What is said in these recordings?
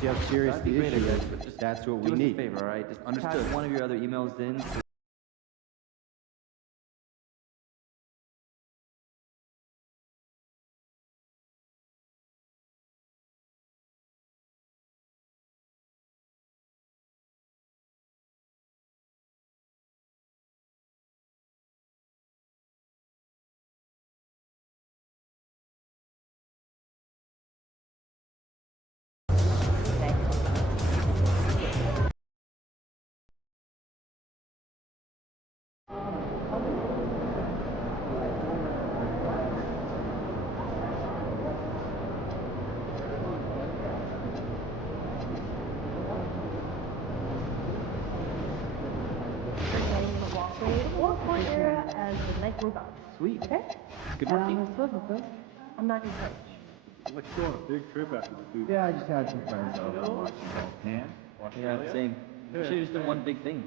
See how serious the issue is. That's what we need. Do us a favor, all right? Just understood. One of your other emails in. Sweet. Okay. Good work, team. I'm not your coach. Let's go on a big trip after the food. Yeah, I just had some friends over watching Pan? Yeah, same. Should have just done one big thing.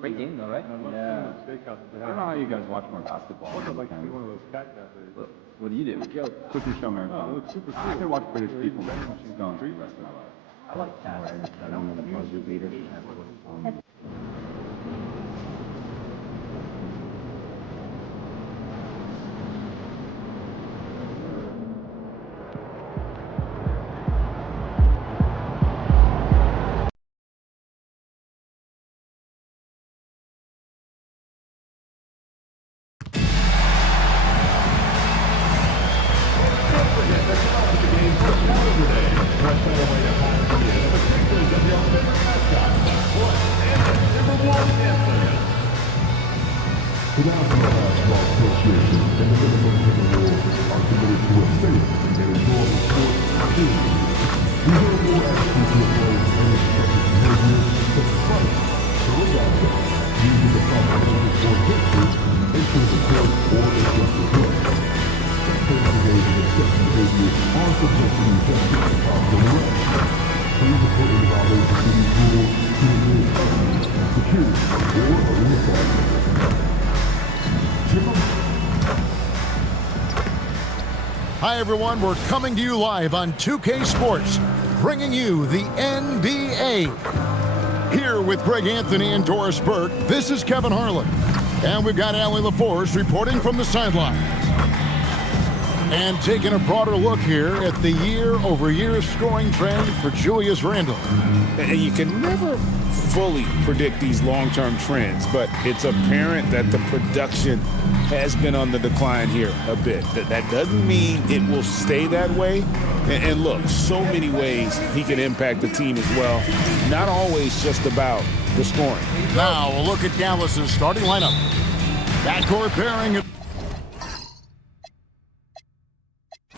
Great game, though, right? Yeah. I don't know how you guys watch more basketball. I'd like to see one of those cat cafes. What do you do? Cookie show marathon. It looks super cool. I could watch British people make machine guns for the rest of my life. I like cats. I don't know the buzzer beater. The National Basketball Association and the Minnesota Timberwolves are committed to a safe and enjoyable sports experience. We therefore ask you to avoid any excessive behavior such as fighting, throwing objects, using the combination or gestures, entering the court, or excessive play. Spectators engaged in excessive behavior are subject to the effective possible arrest. Please report any violations of these rules to the nearest security or arena sergeant. Hi everyone, we're coming to you live on 2K Sports, bringing you the NBA. Here with Greg Anthony and Doris Burke, this is Kevin Harlan. And we've got Allie LaForce reporting from the sidelines. And taking a broader look here at the year-over-year scoring trend for Julius Randle. And you can never fully predict these long-term trends, but it's apparent that the production has been on the decline here a bit. That doesn't mean it will stay that way. And look, so many ways he can impact the team as well. Not always just about the scoring. Now a look at Dallas's starting lineup. Backcourt pairing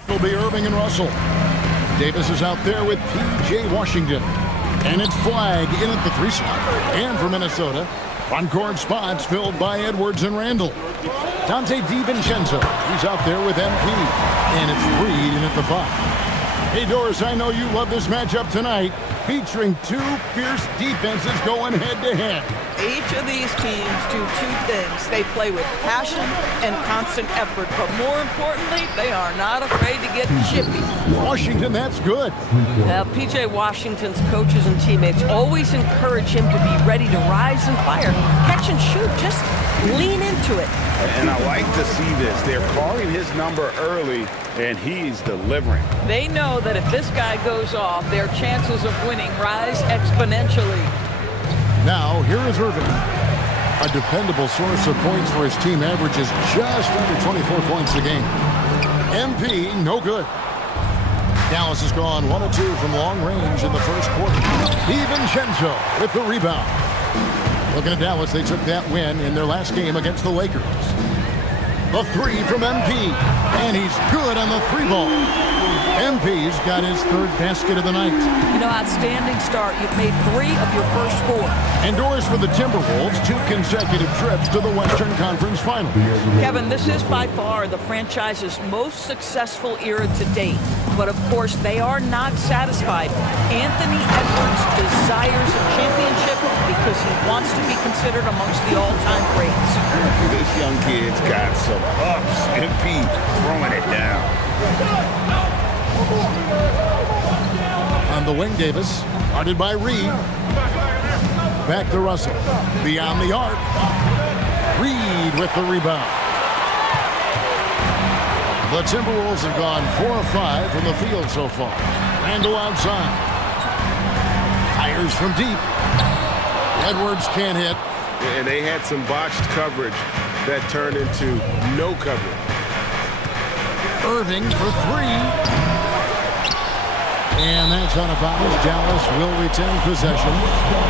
will be Irving and Russell. Davis is out there with P.J. Washington. And it's Flagg in at the 3 slot. And for Minnesota, front-court spots filled by Edwards and Randle. Dante DiVincenzo, he's out there with MP. And it's Reed in at the 5. Hey, Doris, I know you love this matchup tonight, featuring 2 fierce defenses going head-to-head. Each of these teams do 2 things. They play with passion and constant effort, but more importantly, they are not afraid to get chippy. Washington, that's good. Now, P.J. Washington's coaches and teammates always encourage him to be ready to rise and fire. Catch and shoot, just lean into it. And I like to see this. They're calling his number early, and he's delivering. They know that if this guy goes off, their chances of winning rise exponentially. Now, here is Irving. A dependable source of points for his team, averages just under 24 points a game. MP, no good. Dallas has gone 1 of 2 from long range in the first quarter. DiVincenzo with the rebound. Looking at Dallas, they took that win in their last game against the Lakers. The 3 from MP, and he's good on the 3 ball. MP's got his 3rd basket of the night. You know, outstanding start. You've made 3 of your first 4. And Doris, for the Timberwolves, 2 consecutive trips to the Western Conference Final. Kevin, this is by far the franchise's most successful era to date. But of course, they are not satisfied. Anthony Edwards desires a championship because he wants to be considered amongst the all-time greats. This young kid's got some ups. MP throwing it down. On the wing, Davis. Guarded by Reed. Back to Russell. Beyond the arc. Reed with the rebound. The Timberwolves have gone 4 of 5 from the field so far. Randall outside. Fires from deep. Edwards can't hit. And they had some botched coverage that turned into no coverage. Irving for 3. And that's out of bounds. Dallas will retain possession.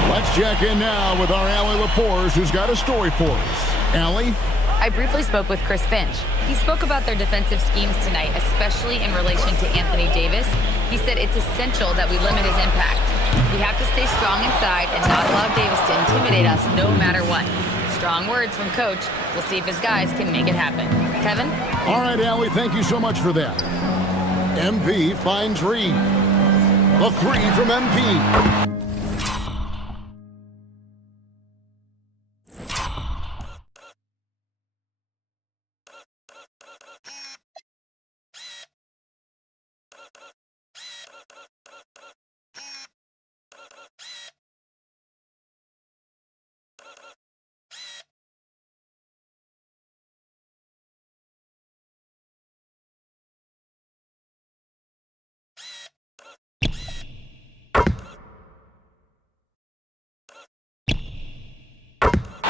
Let's check in now with our Allie LaForce, who's got a story for us. Allie? I briefly spoke with Chris Finch. He spoke about their defensive schemes tonight, especially in relation to Anthony Davis. He said it's essential that we limit his impact. We have to stay strong inside and not allow Davis to intimidate us no matter what. Strong words from Coach. We'll see if his guys can make it happen. Kevin? All right, Allie, thank you so much for that. MP finds Reed. The 3 from MP.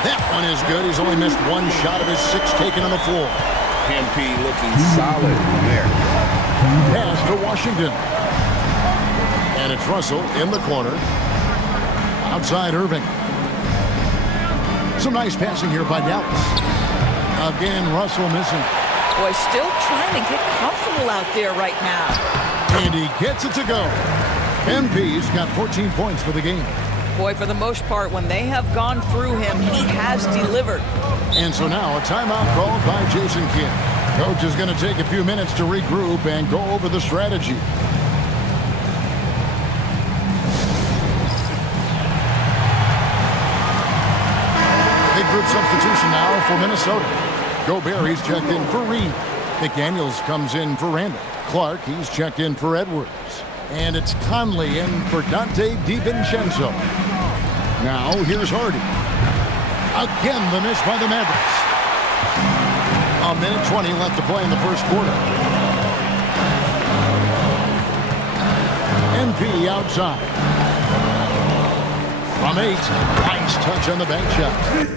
That one is good. He's only missed 1 shot of his 6 taken on the floor. MP looking solid from there. Pass to Washington. And it's Russell in the corner. Outside Irving. Some nice passing here by Dallas. Again, Russell missing. Boy, still trying to get comfortable out there right now. And he gets it to go. MP's got 14 points for the game. Boy, for the most part, when they have gone through him, he has delivered. And so now a timeout called by Jason Kidd. Coach is going to take a few minutes to regroup and go over the strategy. Big group substitution now for Minnesota. Gobert, he's checked in for Reed. McDaniels comes in for Randall. Clark, he's checked in for Edwards. And it's Conley in for Dante DiVincenzo. Now here's Hardy. Again, the miss by the Mavericks. 1:20 left to play in the first quarter. MP outside. From 8, nice touch on the bank shot.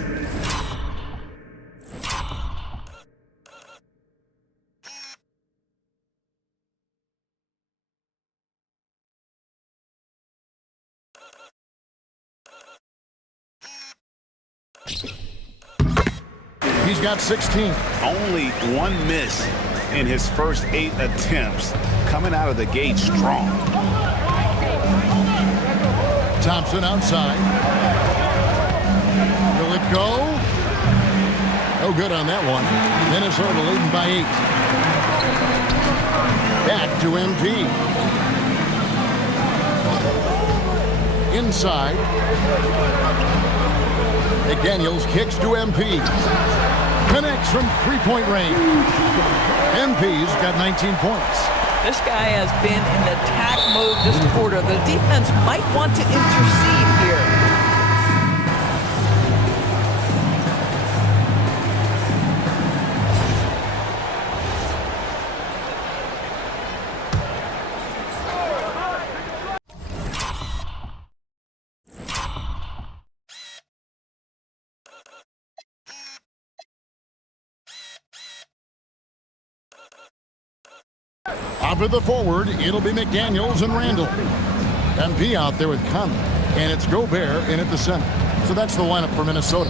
He's got 16. Only 1 miss in his first 8 attempts. Coming out of the gate strong. Thompson outside. Will it go? No good on that one. Minnesota leading by 8. Back to MP. Inside. McDaniels kicks to MP. Connects from 3-point range. MP's got 19 points. This guy has been in attack mode this quarter. The defense might want to intercede here. Up at the forward, it'll be McDaniels and Randall. MP out there with Conley. And it's Gobert in at the center. So that's the lineup for Minnesota.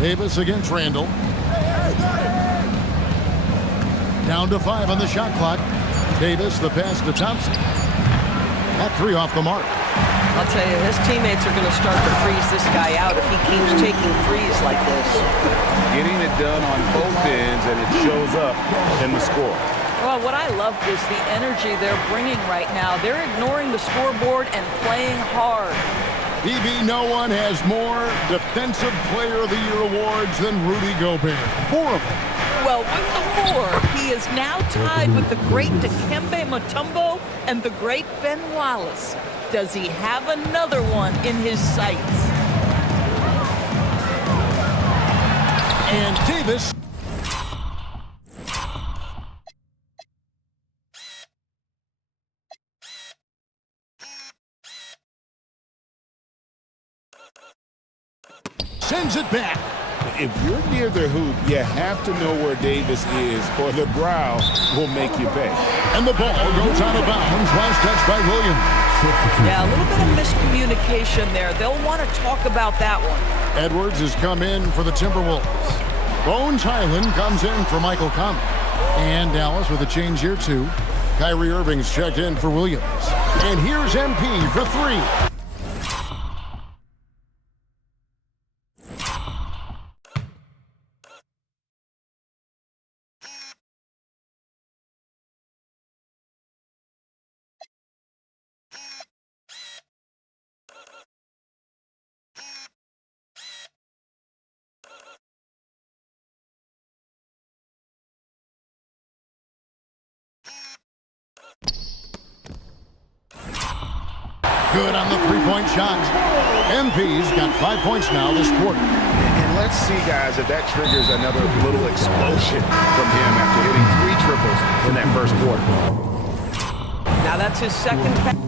Davis against Randall. Down to 5 on the shot clock. Davis, the pass to Thompson. That 3 off the mark. I'll tell you, his teammates are going to start to freeze this guy out if he keeps taking threes like this. Getting it done on both ends, and it shows up in the score. Well, what I love is the energy they're bringing right now. They're ignoring the scoreboard and playing hard. BB, no one has more Defensive Player of the Year awards than Rudy Gobert. 4 of them. Well, with the 4, he is now tied with the great Dikembe Mutombo and the great Ben Wallace. Does he have another one in his sights? And Davis. Sends it back. If you're near the hoop, you have to know where Davis is, or the brow will make you pay. And the ball goes out of bounds. Last touch by Williams. Yeah, a little bit of miscommunication there. They'll want to talk about that one. Edwards has come in for the Timberwolves. Bones Highland comes in for Michael Conley. And Dallas with a change here, too. Kyrie Irving's checked in for Williams. And here's MP for 3. Good on the three-point shot. MP's got 5 points now this quarter. And let's see, guys, if that triggers another little explosion from him after hitting 3 triples in that first quarter. Now that's his second foul.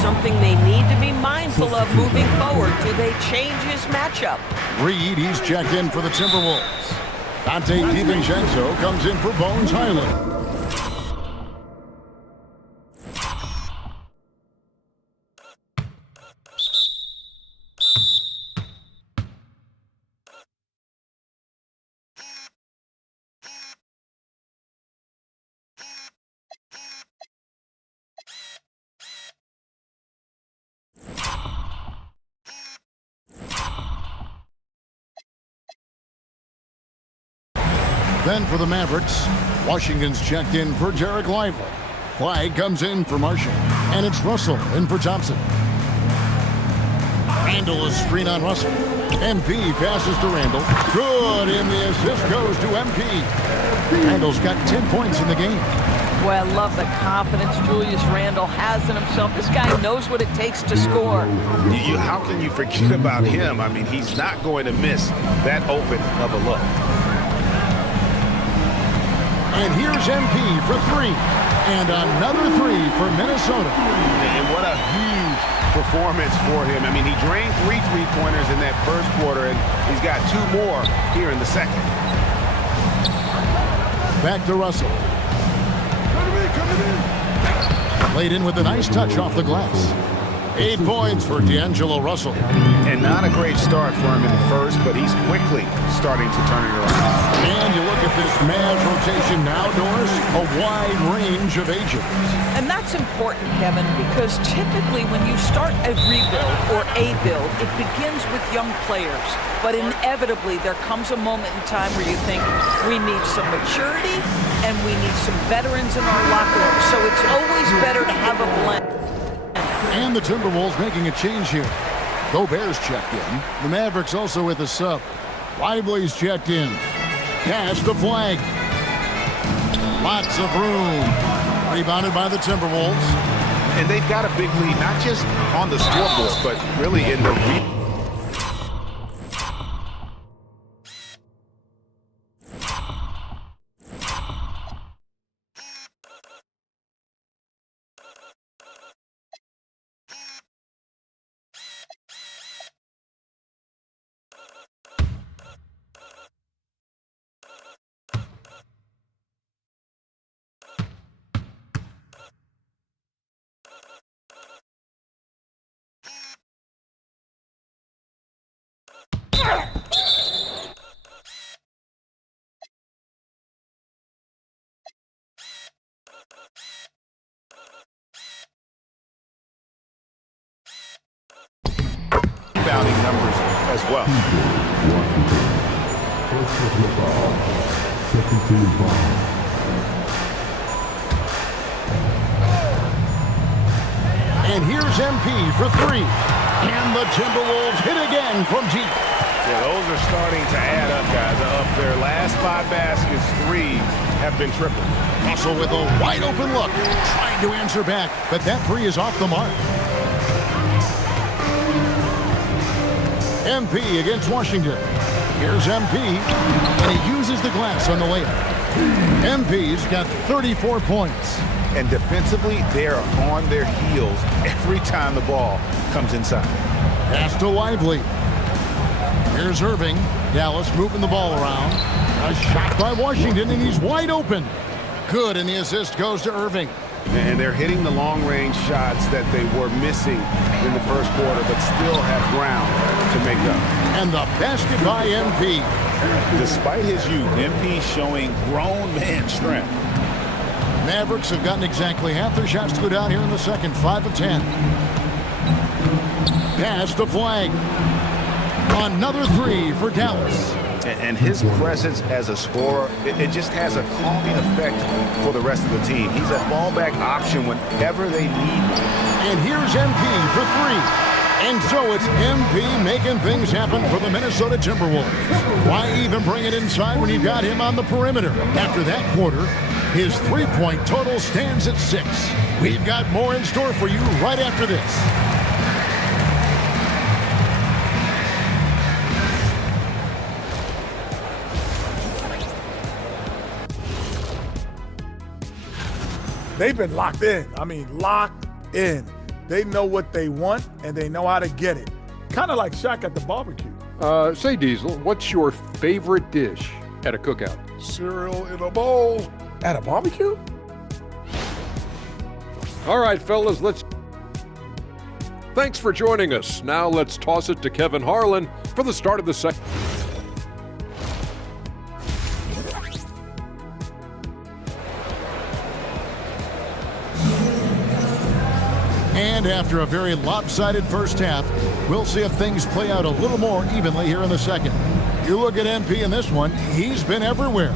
Something they need to be mindful of moving forward. Do they change his matchup? Reed, he's checked in for the Timberwolves. Dante DiVincenzo comes in for Bones Highland. Then for the Mavericks, Washington's checked in for Derek Lively. Flag comes in for Marshall. And it's Russell in for Thompson. Randall is screen on Russell. MP passes to Randall. Good, and the assist goes to MP. Randall's got 10 points in the game. Boy, I love the confidence Julius Randle has in himself. This guy knows what it takes to score. How can you forget about him? I mean, he's not going to miss that open of a look. And here's MP for 3. And another 3 for Minnesota. And what a huge performance for him. I mean, he drained 3 3-pointers in that first quarter, and he's got 2 more here in the second. Back to Russell. Laid in with a nice touch off the glass. 8 points for D'Angelo Russell. And not a great start for him in the first, but he's quickly starting to turn it around. And you look at this Mavs rotation now, Doris, a wide range of ages. And that's important, Kevin, because typically when you start a rebuild or a build, it begins with young players. But inevitably, there comes a moment in time where you think, we need some maturity and we need some veterans in our locker room. So it's always better to have a blend. And the Timberwolves making a change here. Gobert's checked in. The Mavericks also with a sub. Lively's checked in. Pass the flag. Lots of room. Rebounded by the Timberwolves. And they've got a big lead, not just on the scoreboard, but really in the rebounding numbers as well. First personal foul. Second team foul. And here's MP for three. And the Timberwolves hit again from deep. Yeah, those are starting to add up, guys. Of their last 5 baskets, 3 have been tripled. Russell with a wide open look, trying to answer back, but that three is off the mark. MP against Washington. Here's MP, and he uses the glass on the layup. MP's got 34 points. And defensively, they are on their heels every time the ball comes inside. Pass to Lively. Here's Irving. Dallas moving the ball around. A shot by Washington, and he's wide open. Good, and the assist goes to Irving. And they're hitting the long-range shots that they were missing in the first quarter, but still have ground to make up. And the basket by MP. Despite his youth, MP showing grown man strength. Mavericks have gotten exactly half their shots to go down here in the second, 5 of 10. Pass to Flag. Another three for Dallas. And his presence as a scorer, it just has a calming effect for the rest of the team. He's a fallback option whenever they need him. And here's MP for three. And so it's MP making things happen for the Minnesota Timberwolves. Why even bring it inside when you got him on the perimeter? After that quarter, his three-point total stands at 6. We've got more in store for you right after this. They've been locked in. I mean, locked in. They know what they want, and they know how to get it. Kind of like Shaq at the barbecue. Say, Diesel, what's your favorite dish at a cookout? Cereal in a bowl. At a barbecue? All right, fellas, Thanks for joining us. Now let's toss it to Kevin Harlan for the start of the second. And after a very lopsided first half, we'll see if things play out a little more evenly here in the second. You look at MP in this one, he's been everywhere.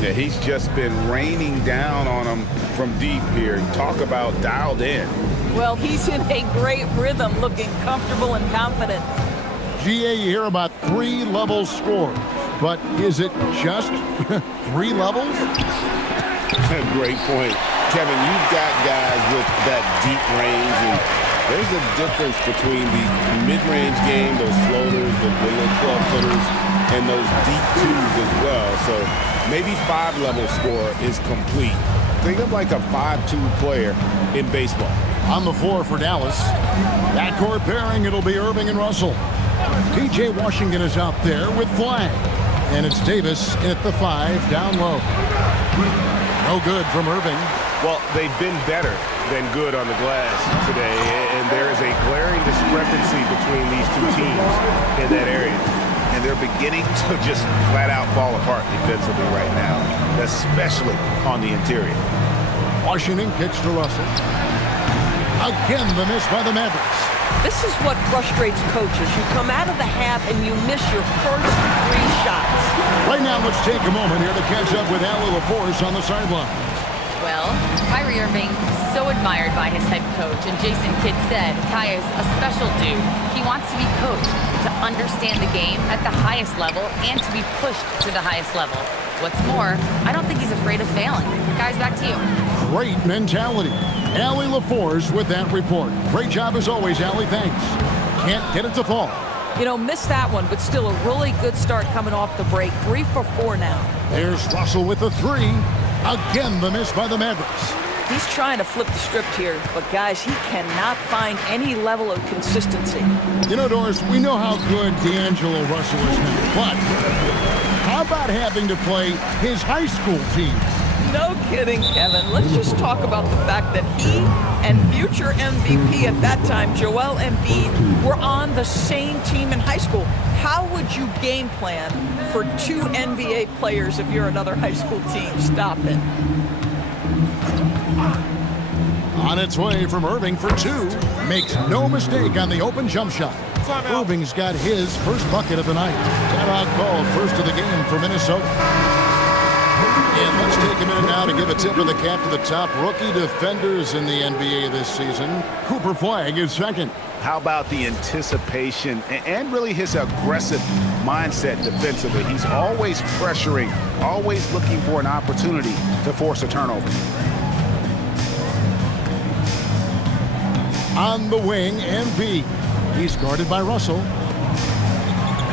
Yeah, he's just been raining down on them from deep here. Talk about dialed in. Well, he's in a great rhythm, looking comfortable and confident. GA, you hear about 3 level scores, but is it just 3 levels? Great point. Kevin, you've got guys with that deep range, and there's a difference between the mid-range game, those floaters, the little 12-footers, and those deep twos as well. So maybe 5-level score is complete. Think of like a 5-2 player in baseball. On the floor for Dallas. Backcourt pairing, it'll be Irving and Russell. P.J. Washington is out there with Flag. And it's Davis in at the 5, down low. No good from Irving. Well, they've been better than good on the glass today, and there is a glaring discrepancy between these two teams in that area. And they're beginning to just flat out fall apart defensively right now, especially on the interior. Washington kicks to Russell. Again, the miss by the Mavericks. This is what frustrates coaches. You come out of the half and you miss your first 3 shots. Right now, let's take a moment here to catch up with Allie LaForce on the sideline. Well, Kyrie Irving, so admired by his head coach, and Jason Kidd said Kai is a special dude. He wants to be coached, to understand the game at the highest level, and to be pushed to the highest level. What's more, I don't think he's afraid of failing. Guys, back to you. Great mentality. Allie LaForce with that report. Great job as always, Allie. Thanks. Can't get it to fall. You know, missed that one, but still a really good start coming off the break. 3 for 4 now. There's Russell with the 3. Again, the miss by the Mavericks. He's trying to flip the script here, but guys, he cannot find any level of consistency. You know, Doris, we know how good D'Angelo Russell is now, but how about having to play his high school team? No kidding, Kevin. Let's just talk about the fact that he and future MVP at that time, Joel Embiid, were on the same team in high school. How would you game plan for 2 NBA players if you're another high school team? Stop it. On its way from Irving for 2. Makes no mistake on the open jump shot. Irving's got his first bucket of the night. Timeout called, first of the game for Minnesota. And let's take a minute now to give a tip of the cap to the top rookie defenders in the NBA this season. Cooper Flagg is second. How about the anticipation and really his aggressive mindset defensively? He's always pressuring, always looking for an opportunity to force a turnover. On the wing, MP. He's guarded by Russell.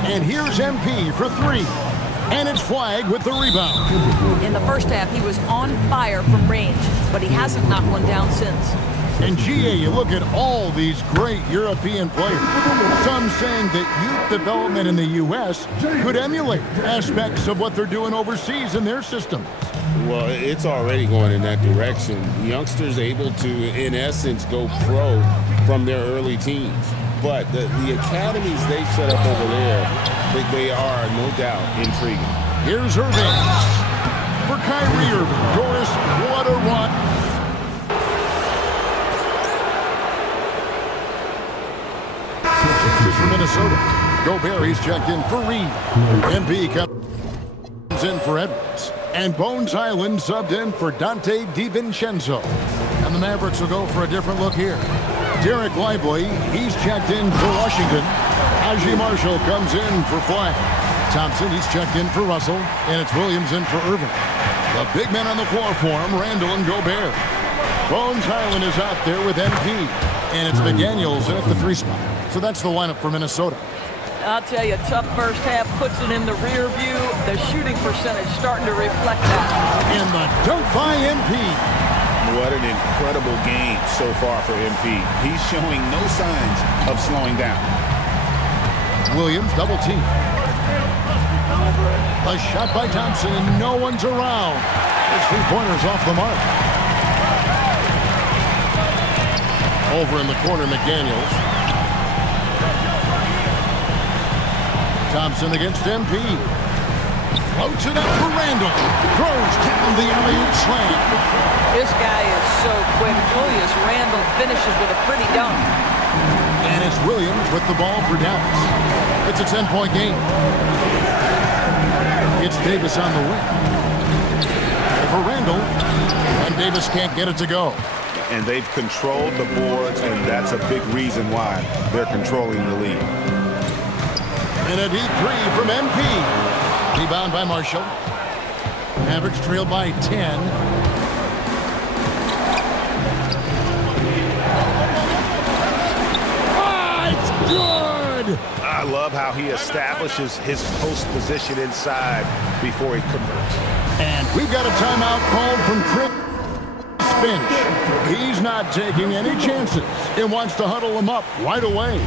And here's MP for three. And it's Flagg with the rebound. In the first half, he was on fire from range, but he hasn't knocked one down since. And GA, you look at all these great European players. Some saying that youth development in the U.S. could emulate aspects of what they're doing overseas in their system. Well, it's already going in that direction. Youngsters able to, in essence, go pro from their early teens. But the academies they've set up over there, they are, no doubt, intriguing. Here's Irving. For Kyrie Irving. Doris, what a run. For Minnesota. Gobert, he's checked in for Reed. MP comes in for Edwards. And Bones Highland subbed in for Dante DiVincenzo. And the Mavericks will go for a different look here. Derek Lively, he's checked in for Washington. Najee Marshall comes in for Flagg. Thompson, he's checked in for Russell. And it's Williams in for Irving. The big men on the floor for him, Randall and Gobert. Bones Highland is out there with MP. And it's McDaniels in at the 3 spot. So that's the lineup for Minnesota. I'll tell you, tough first half puts it in the rear view. The shooting percentage starting to reflect that. And the dunk by MP. What an incredible game so far for MP. He's showing no signs of slowing down. Williams double team. A shot by Thompson and no one's around. His 3-pointers off the mark. Over in the corner, McDaniels. Thompson against MP. Floats it up for Randall. Throws down the alley-oop slam. This guy is so quick. Julius Randall finishes with a pretty dunk. And it's Williams with the ball for Dallas. It's a 10-point game. It's Davis on the wing. For Randall. And Davis can't get it to go. And they've controlled the boards, and that's a big reason why they're controlling the lead. And a deep three from MP. Rebound by Marshall. Mavericks trailed by 10. It's good! I love how he establishes his post position inside before he converts. And we've got a timeout called from Chris Finch. He's not taking any chances and wants to huddle him up right away.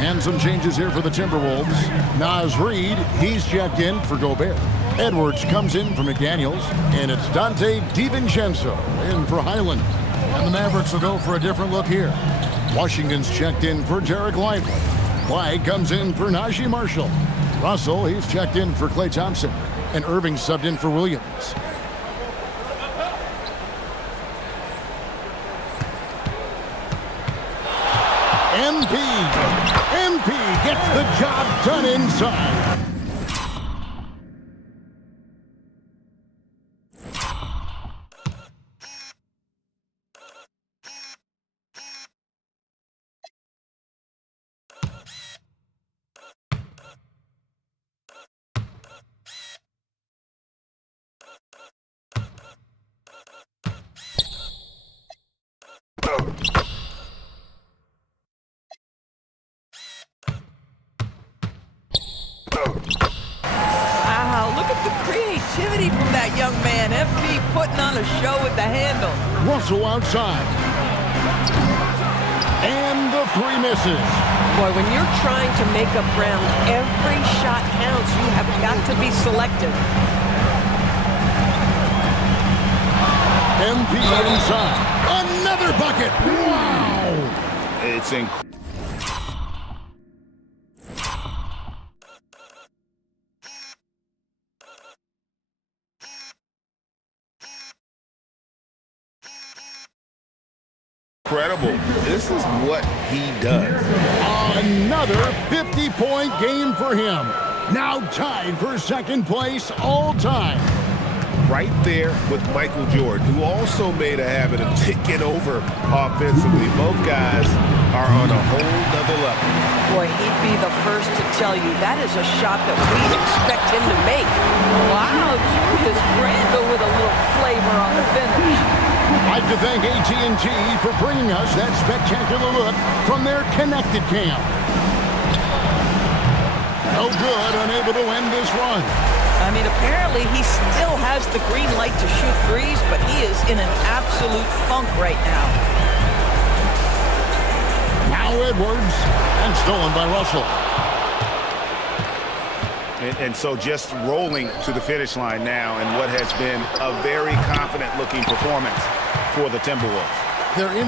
And some changes here for the Timberwolves. Naz Reid, he's checked in for Gobert. Edwards comes in for McDaniels. And it's Dante DiVincenzo in for Highland. And the Mavericks will go for a different look here. Washington's checked in for Derek Lively. Flagg comes in for Najee Marshall. Russell, he's checked in for Klay Thompson. And Irving subbed in for Williams. MP gets the job done inside. Wow, look at the creativity from that young man. MP putting on a show with the handle. Russell outside. And the 3 misses. Boy, when you're trying to make up ground, every shot counts. You have got to be selective. MP inside. Another bucket. Wow. It's incredible. This is what he does. Another 50-point game for him. Now tied for second place all time. right there with Michael Jordan, who also made a habit of taking over offensively. Both guys are on a whole nother level. Boy, he'd be the first to tell you that is a shot that we expect him to make. Wow, Julius Randle with a little flavor on the finish. I'd like to thank AT&T for bringing us that spectacular look from their connected cam. No good, unable to end this run. I mean, apparently he still has the green light to shoot threes, but he is in an absolute funk right now. Now Edwards, and stolen by Russell. And so just rolling to the finish line now in what has been a very confident-looking performance for the Timberwolves. They're in.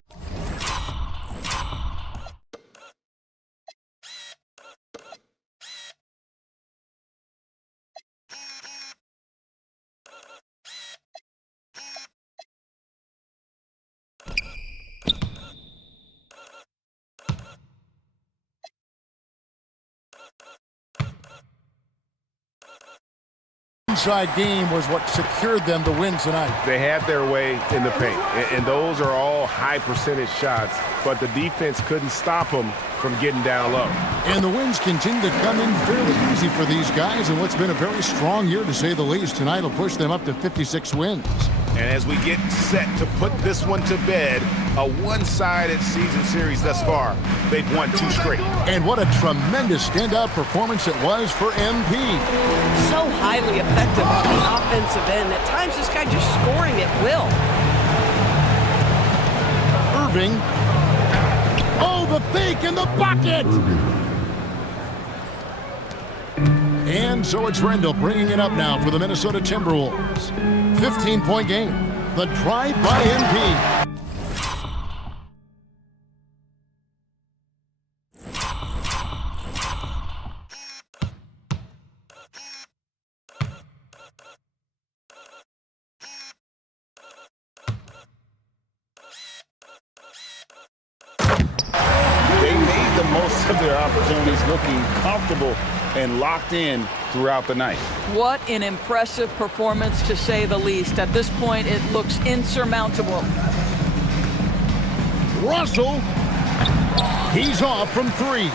Inside game was what secured them to win tonight. They had their way in the paint, and those are all high percentage shots, but the defense couldn't stop them from getting down low. And the wins continue to come in fairly easy for these guys, and what's been a very strong year to say the least. Tonight will push them up to 56 wins. And as we get set to put this one to bed, a one-sided season series thus far, they've won 2 straight. And what a tremendous standout performance it was for MP. So highly effective on the offensive end. At times, this guy just scoring at will. Irving. Oh, the fake in the bucket! And so it's Randle bringing it up now for the Minnesota Timberwolves. 15-point game. The drive by MP. They made the most of their opportunities, looking comfortable and locked in throughout the night. What an impressive performance, to say the least. At this point, it looks insurmountable. Russell. He's off from 3.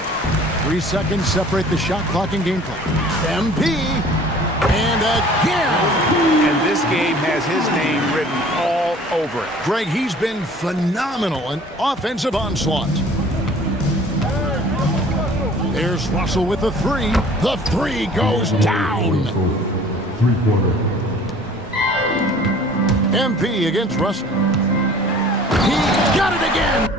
3 seconds separate the shot clock and game clock. MP. And again. And this game has his name written all over it. Greg, he's been phenomenal. An offensive onslaught. There's Russell with the 3. The 3 goes down. Three-pointer. MP against Russell. He got it again.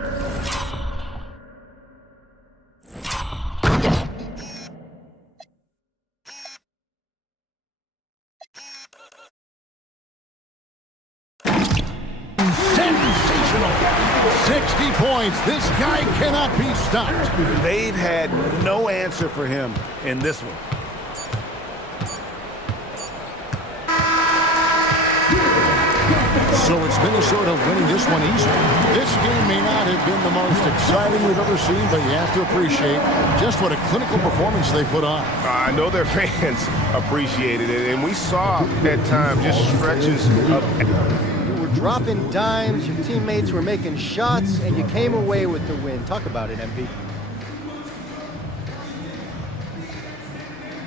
Sensational. 60 points. This guy cannot be stopped. They've had no answer for him in this one. So it's Minnesota winning this one easily. This game may not have been the most exciting we've ever seen, but you have to appreciate just what a clinical performance they put on. I know their fans appreciated it, and we saw at times just stretches of... You were dropping dimes, your teammates were making shots, and you came away with the win. Talk about it, MP.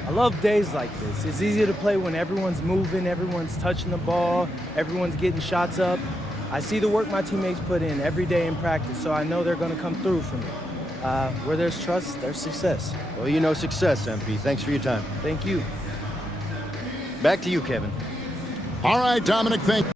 I love days like this. It's easy to play when everyone's moving, everyone's touching the ball, everyone's getting shots up. I see the work my teammates put in every day in practice, so I know they're going to come through for me. Where there's trust, there's success. Well, you know success, MP. Thanks for your time. Thank you. Back to you, Kevin. All right, Dominic, thank you.